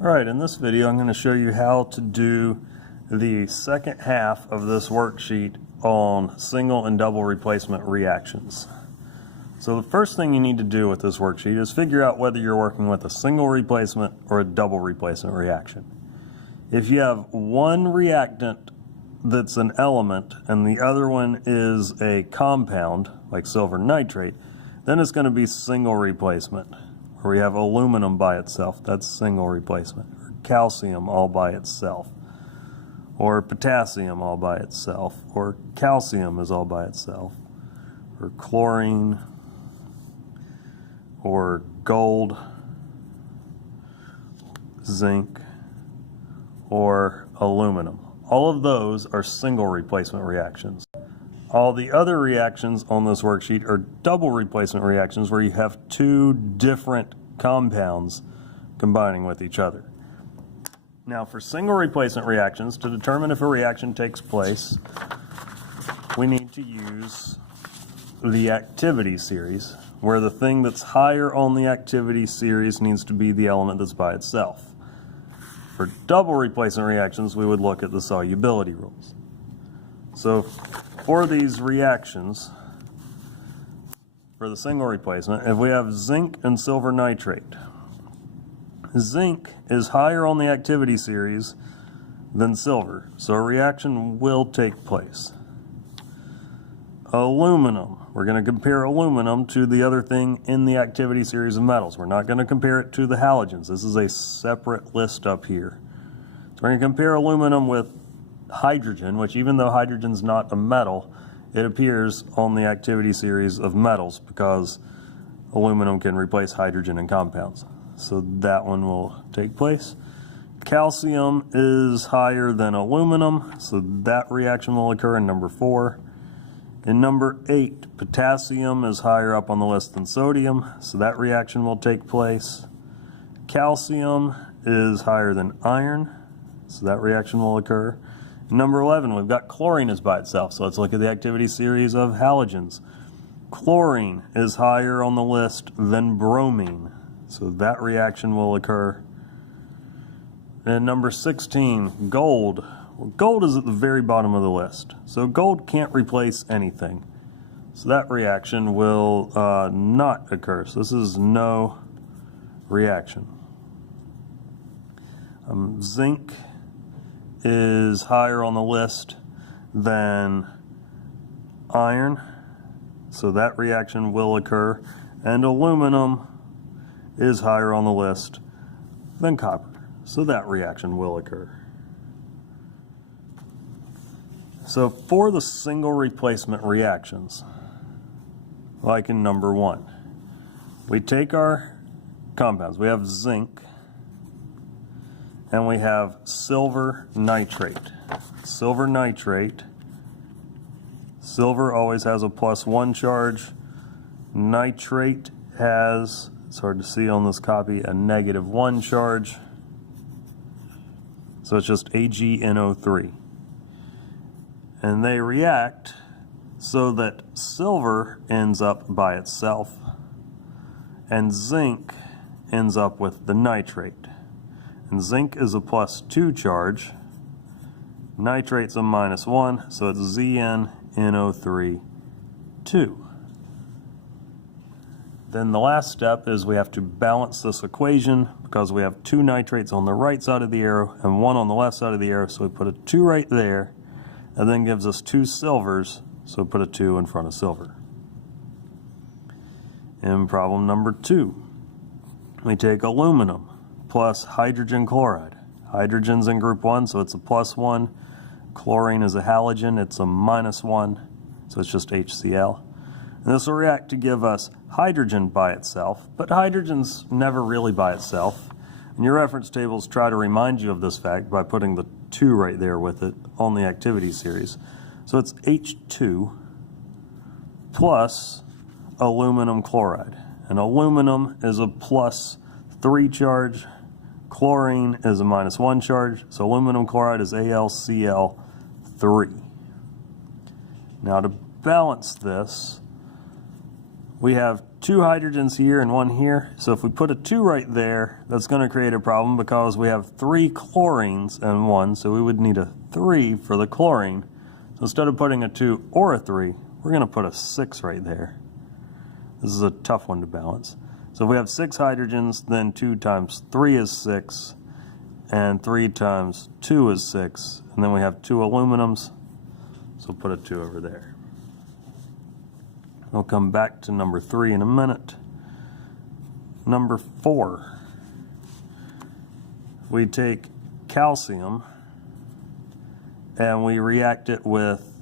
Alright, in this video I'm going to show you how to do the second half of this worksheet on single and double replacement reactions. So the first thing you need to do with this worksheet is figure out whether you're working with a single replacement or a double replacement reaction. If you have one reactant that's an element and the other one is a compound, like silver nitrate, then it's going to be single replacement. Where we have aluminum by itself, that's single replacement. Or calcium all by itself. Or potassium all by itself. Or calcium is all by itself. Or chlorine. Or gold. Zinc. Or aluminum. All of those are single replacement reactions. All the other reactions on this worksheet are double replacement reactions where you have two different compounds combining with each other. Now for single replacement reactions, to determine if a reaction takes place, we need to use the activity series, where the thing that's higher on the activity series needs to be the element that's by itself. For double replacement reactions, we would look at the solubility rules. So for these reactions, for the single replacement, if we have zinc and silver nitrate, zinc is higher on the activity series than silver, so a reaction will take place. Aluminum, we're going to compare aluminum to the other thing in the activity series of metals. We're not going to compare it to the halogens. This is a separate list up here. So we're going to compare aluminum with hydrogen, which even though hydrogen's not a metal, it appears on the activity series of metals because aluminum can replace hydrogen in compounds. So that one will take place. Calcium is higher than aluminum, so that reaction will occur in number 4. In number 8, potassium is higher up on the list than sodium, so that reaction will take place. Calcium is higher than iron, so that reaction will occur. Number 11, we've got chlorine is by itself, so let's look at the activity series of halogens. Chlorine is higher on the list than bromine, so that reaction will occur. And number 16, gold. Well, gold is at the very bottom of the list, so gold can't replace anything. So that reaction will not occur, so this is no reaction. Zinc is higher on the list than iron, so that reaction will occur, and aluminum is higher on the list than copper, so that reaction will occur. So for the single replacement reactions, like in number 1, we take our compounds. We have zinc and we have silver nitrate. Silver nitrate, silver always has a +1 charge. Nitrate has, it's hard to see on this copy, a -1 charge. So it's just AgNO3. And they react so that silver ends up by itself and zinc ends up with the nitrate. And zinc is a +2 charge, nitrate's a -1, so it's ZnNO3 2. Then the last step is we have to balance this equation because we have 2 nitrates on the right side of the arrow and 1 on the left side of the arrow, so we put a 2 right there, and then gives us 2 silvers, so we put a 2 in front of silver. In problem number 2, we take aluminum plus hydrogen chloride. Hydrogen's in group 1, so it's a +1. Chlorine is a halogen, it's a -1, so it's just HCl. And this will react to give us hydrogen by itself, but hydrogen's never really by itself. And your reference tables try to remind you of this fact by putting the 2 right there with it on the activity series. So it's H2 plus aluminum chloride. And aluminum is a +3 charge. Chlorine is a -1 charge, so aluminum chloride is AlCl3. Now to balance this, we have 2 hydrogens here and 1 here. So if we put a 2 right there, that's going to create a problem because we have 3 chlorines and 1, so we would need a 3 for the chlorine. So instead of putting a 2 or a 3, we're going to put a 6 right there. This is a tough one to balance. So if we have 6 hydrogens, then 2 times 3 is 6, and 3 times 2 is 6, and then we have 2 aluminums, so put a 2 over there. We'll come back to number 3 in a minute. Number 4, we take calcium and we react it with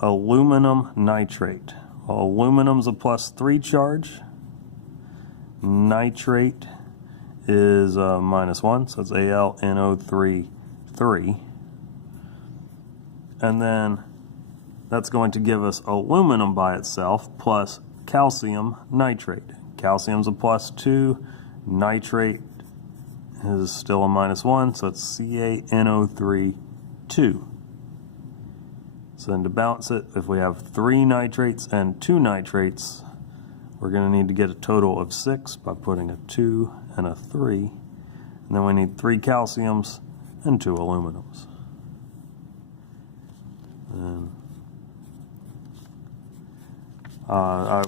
aluminum nitrate. Aluminum's a +3 charge. Nitrate is -1, so it's AlNO3, 3. And then that's going to give us aluminum by itself plus calcium nitrate. Calcium's a +2, nitrate is still a -1, so it's CaNO3, 2. So then to balance it, if we have 3 nitrates and 2 nitrates, we're going to need to get a total of 6 by putting a 2 and a 3. And then we need 3 calciums and 2 aluminums. And I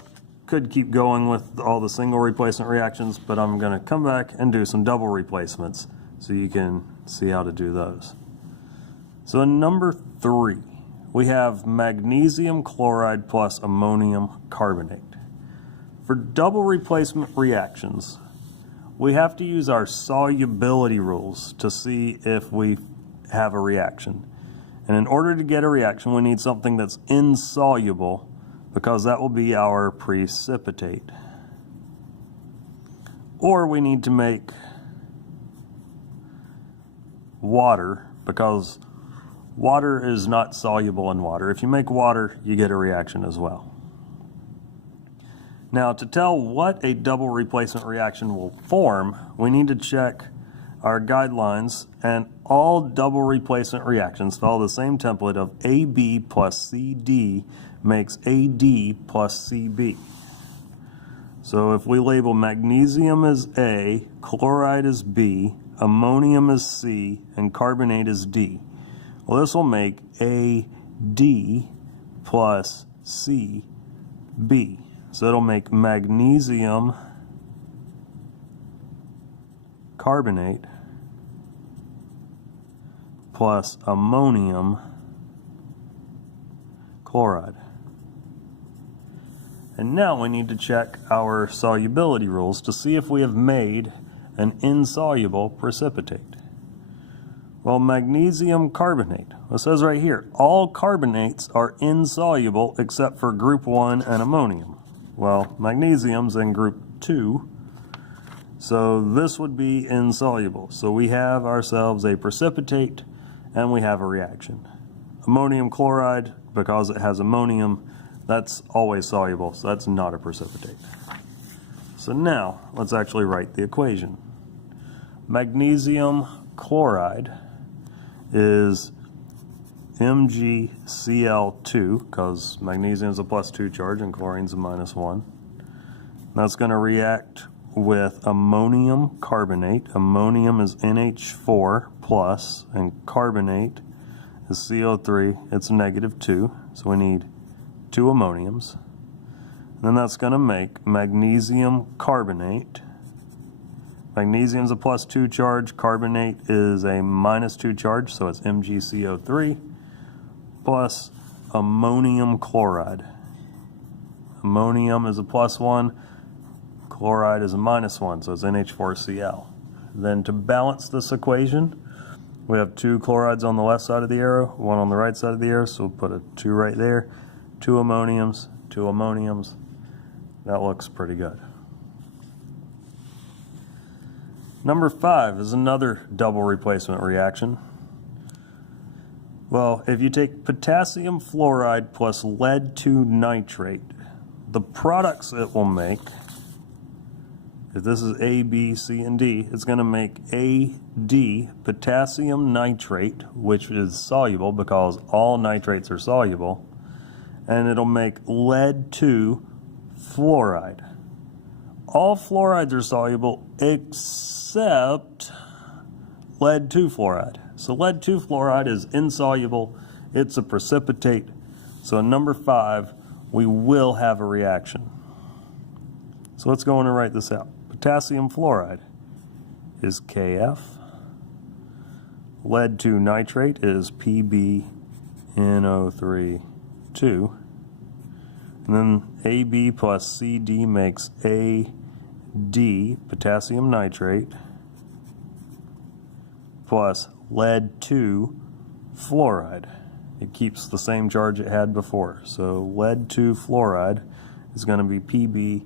could keep going with all the single replacement reactions, but I'm going to come back and do some double replacements so you can see how to do those. So in number 3, we have magnesium chloride plus ammonium carbonate. For double replacement reactions, we have to use our solubility rules to see if we have a reaction. And in order to get a reaction, we need something that's insoluble, because that will be our precipitate. Or we need to make water, because water is not soluble in water. If you make water, you get a reaction as well. Now, to tell what a double replacement reaction will form, we need to check our guidelines, and all double replacement reactions follow the same template of AB plus CD makes AD plus CB. So if we label magnesium as A, chloride as B, ammonium as C, and carbonate as D, well, this will make AD plus CB. So it'll make magnesium carbonate plus ammonium chloride. And now we need to check our solubility rules to see if we have made an insoluble precipitate. Well, magnesium carbonate, it says right here, all carbonates are insoluble except for group 1 and ammonium. Well, magnesium's in group 2, so this would be insoluble. So we have ourselves a precipitate and we have a reaction. Ammonium chloride, because it has ammonium, that's always soluble, so that's not a precipitate. So now, let's actually write the equation. Magnesium chloride is MgCl2, because magnesium is a +2 charge and chlorine is a -1. That's going to react with ammonium carbonate. Ammonium is NH4 plus, and carbonate is CO3. It's -2, so we need 2 ammoniums. Then that's going to make magnesium carbonate. Magnesium is a +2 charge, carbonate is a -2 charge, so it's MgCO3 plus ammonium chloride. Ammonium is a +1, chloride is a -1, so it's NH4Cl. Then to balance this equation, we have 2 chlorides on the left side of the arrow, 1 on the right side of the arrow, so we'll put a 2 right there. 2 ammoniums, 2 ammoniums. That looks pretty good. Number 5 is another double replacement reaction. Well, if you take potassium fluoride plus lead-2 nitrate, the products it will make, if this is A, B, C, and D, it's going to make AD, potassium nitrate, which is soluble because all nitrates are soluble, and it'll make lead-2 fluoride. all fluorides are soluble except lead 2 fluoride. So lead 2 fluoride is insoluble, it's a precipitate. So in number 5, we will have a reaction. So let's go in and write this out. Potassium fluoride is KF. Lead 2 nitrate is PbNO3 2. And then AB plus CD makes AD, potassium nitrate, plus lead 2 fluoride. It keeps the same charge it had before. So lead 2 fluoride is going to be PbF2.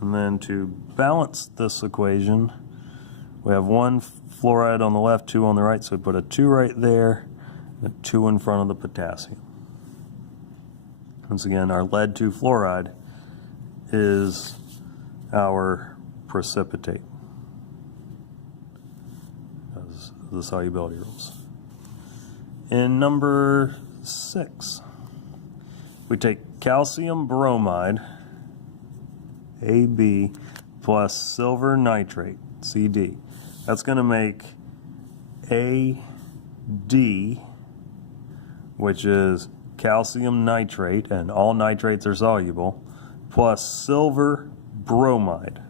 And then to balance this equation, we have 1 fluoride on the left, 2 on the right, so we put a 2 right there, and a 2 in front of the potassium. Once again, our lead 2 fluoride is our precipitate. As the solubility rules. In number 6, we take calcium bromide, AB, plus silver nitrate, CD. That's going to make AD, which is calcium nitrate, and all nitrates are soluble, plus silver bromide.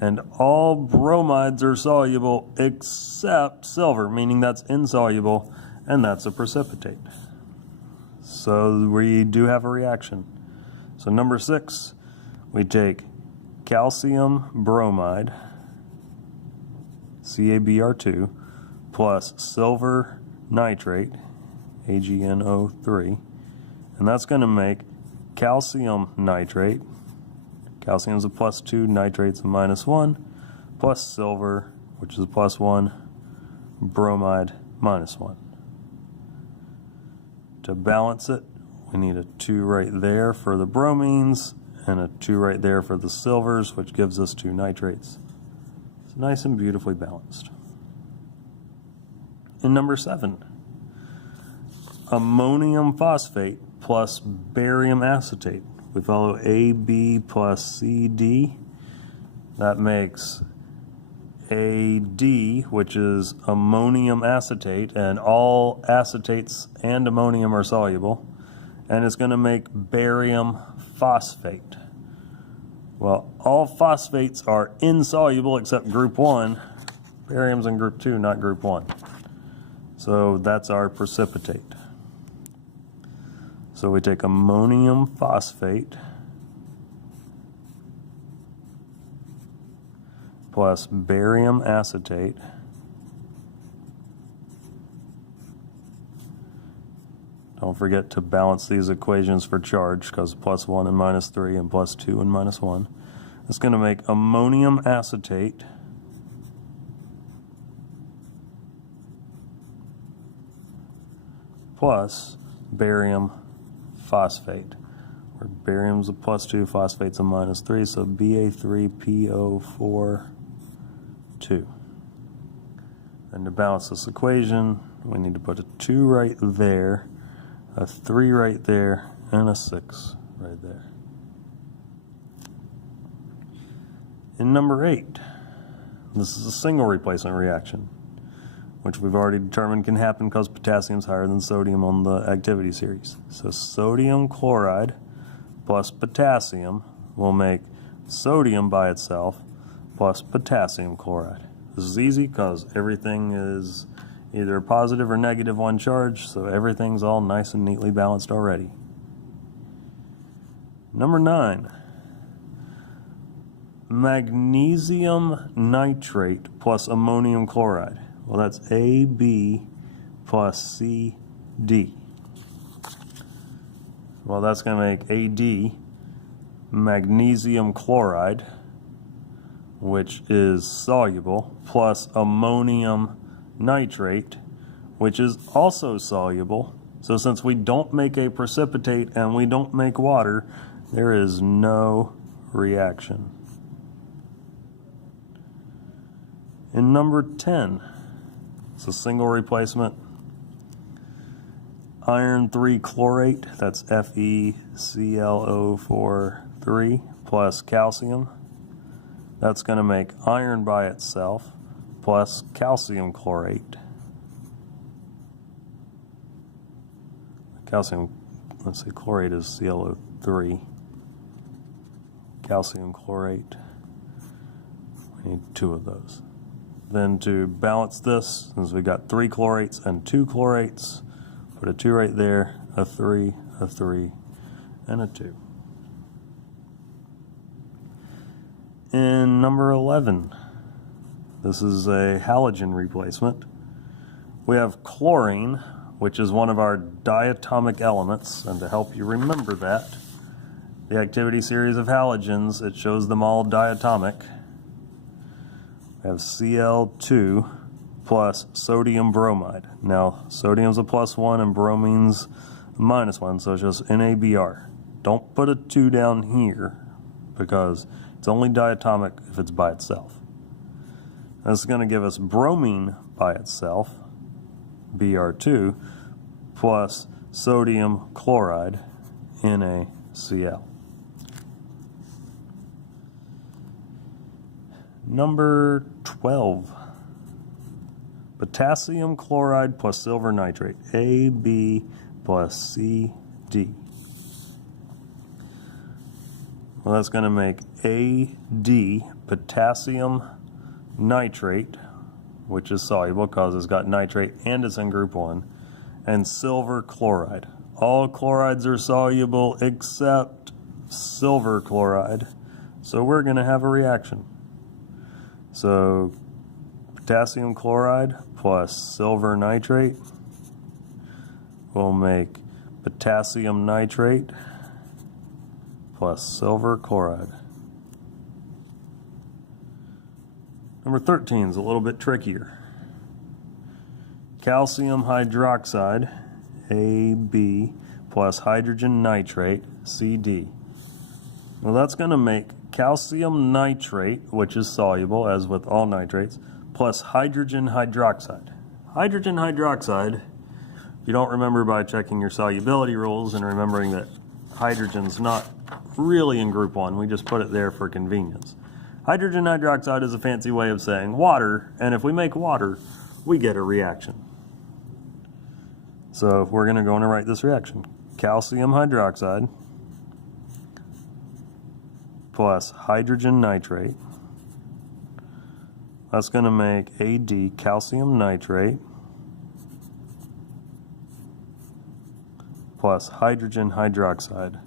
And all bromides are soluble except silver, meaning that's insoluble, and that's a precipitate. So we do have a reaction. So number 6, we take calcium bromide, CaBr2, plus silver nitrate, AgNO3, and that's going to make calcium nitrate. Calcium is a plus 2, nitrate's a minus 1, plus silver, which is a plus 1, bromide minus 1. To balance it, we need a 2 right there for the bromines and a 2 right there for the silvers, which gives us 2 nitrates. It's nice and beautifully balanced. In number 7, ammonium phosphate plus barium acetate. We follow AB plus CD. That makes AD, which is ammonium acetate, and all acetates and ammonium are soluble, and it's going to make barium phosphate. Well, all phosphates are insoluble except group 1. Barium's in group 2, not group 1. So that's our precipitate. So we take ammonium phosphate plus barium acetate Don't forget to balance these equations for charge, because plus 1 and minus 3 and plus 2 and minus 1. It's going to make ammonium acetate plus barium phosphate, where barium's a plus 2, phosphate's a minus 3, so Ba3PO4 2. And to balance this equation, we need to put a 2 right there, a 3 right there, and a 6 right there. In number 8, this is a single replacement reaction, which we've already determined can happen because potassium is higher than sodium on the activity series. So sodium chloride plus potassium will make sodium by itself plus potassium chloride. This is easy because everything is either a positive or negative one charge, so everything's all nice and neatly balanced already. Number 9, magnesium nitrate plus ammonium chloride. Well, that's AB plus CD. Well, that's going to make AD magnesium chloride, which is soluble, plus ammonium nitrate, which is also soluble. So since we don't make a precipitate and we don't make water, there is no reaction. In number 10, it's a single replacement. iron 3 chlorate, that's FeClO4 plus calcium. That's going to make iron by itself plus calcium chlorate. Calcium, let's see, chlorate is ClO3. Calcium chlorate, we need 2 of those. Then to balance this, since we got 3 chlorates and 2 chlorates, put a 2 right there, a 3, and a 2. In number 11, this is a halogen replacement. We have chlorine, which is one of our diatomic elements, and to help you remember that, the activity series of halogens, it shows them all diatomic. We have Cl2 plus sodium bromide. Now, sodium's a +1 and bromine's a -1, so it's just NaBr. Don't put a 2 down here because it's only diatomic if it's by itself. This is going to give us bromine by itself, Br2, plus sodium chloride, NaCl. Number 12, potassium chloride plus silver nitrate, AB plus CD. Well, that's going to make AD, potassium nitrate, which is soluble because it's got nitrate and it's in group 1, and silver chloride. All chlorides are soluble except silver chloride, so we're going to have a reaction. So potassium chloride plus silver nitrate will make potassium nitrate plus silver chloride. Number 13 is a little bit trickier. Calcium hydroxide, AB, plus hydrogen nitrate, CD. Well, that's going to make calcium nitrate, which is soluble, as with all nitrates, plus hydrogen hydroxide. Hydrogen hydroxide, if you don't remember by checking your solubility rules and remembering that hydrogen's not really in group 1, we just put it there for convenience. Hydrogen hydroxide is a fancy way of saying water, and if we make water, we get a reaction. So we're going to go in and write this reaction. Calcium hydroxide plus hydrogen nitrate. That's going to make AD, calcium nitrate, plus hydrogen hydroxide.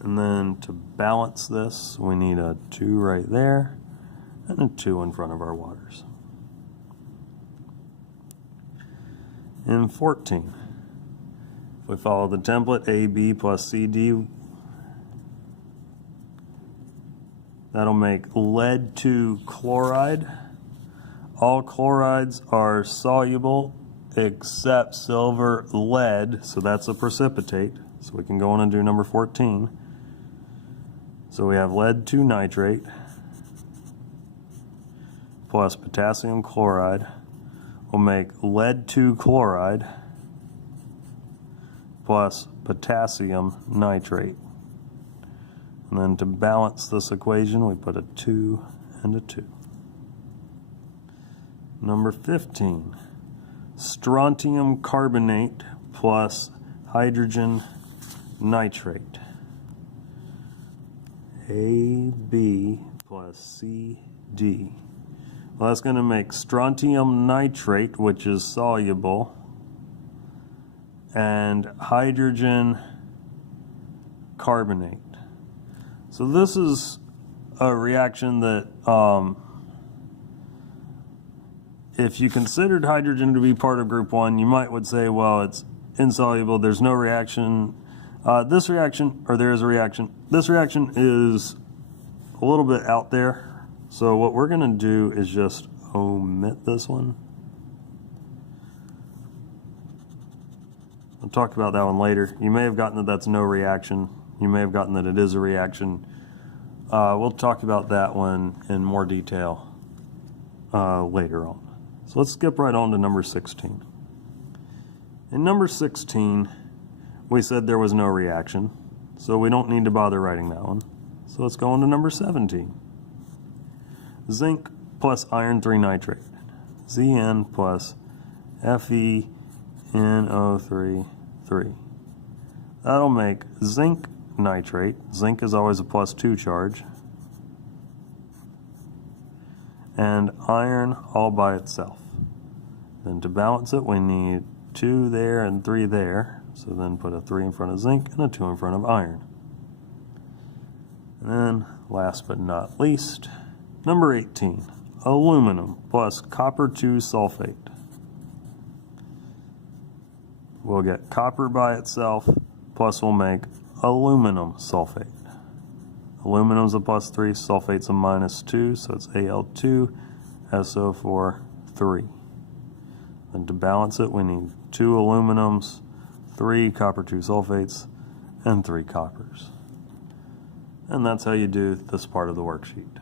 And then to balance this, we need a 2 right there and a 2 in front of our waters. In 14, if we follow the template, AB plus CD, that'll make lead 2 chloride. All chlorides are soluble except silver lead, so that's a precipitate. So we can go on and do number 14. So we have lead 2 nitrate plus potassium chloride will make lead 2 chloride plus potassium nitrate. And then to balance this equation, we put a 2 and a 2. Number 15, strontium carbonate plus hydrogen nitrate. AB plus CD. Well, that's going to make strontium nitrate, which is soluble, and hydrogen carbonate. So this is a reaction that if you considered hydrogen to be part of group 1, you would say, well, it's insoluble, there's no reaction. This reaction, or there is a reaction. This reaction is a little bit out there. So what we're going to do is just omit this one. I'll talk about that one later. You may have gotten that that's no reaction. You may have gotten that it is a reaction. We'll talk about that one in more detail later on. So let's skip right on to number 16. In number 16, we said there was no reaction, so we don't need to bother writing that one. So let's go on to number 17. Zinc plus iron 3 nitrate. Zn plus FeNO3, 3. That'll make zinc nitrate. Zinc is always a +2 charge. And iron all by itself. Then to balance it, we need 2 there and 3 there. So then put a 3 in front of zinc and a 2 in front of iron. And then, last but not least, number 18, aluminum plus copper 2 sulfate. We'll get copper by itself, plus we'll make aluminum sulfate. Aluminum's a +3, sulfate's a -2, so it's Al2SO4 3. And to balance it, we need 2 aluminums, 3 copper 2 sulfates, and 3 coppers. And that's how you do this part of the worksheet.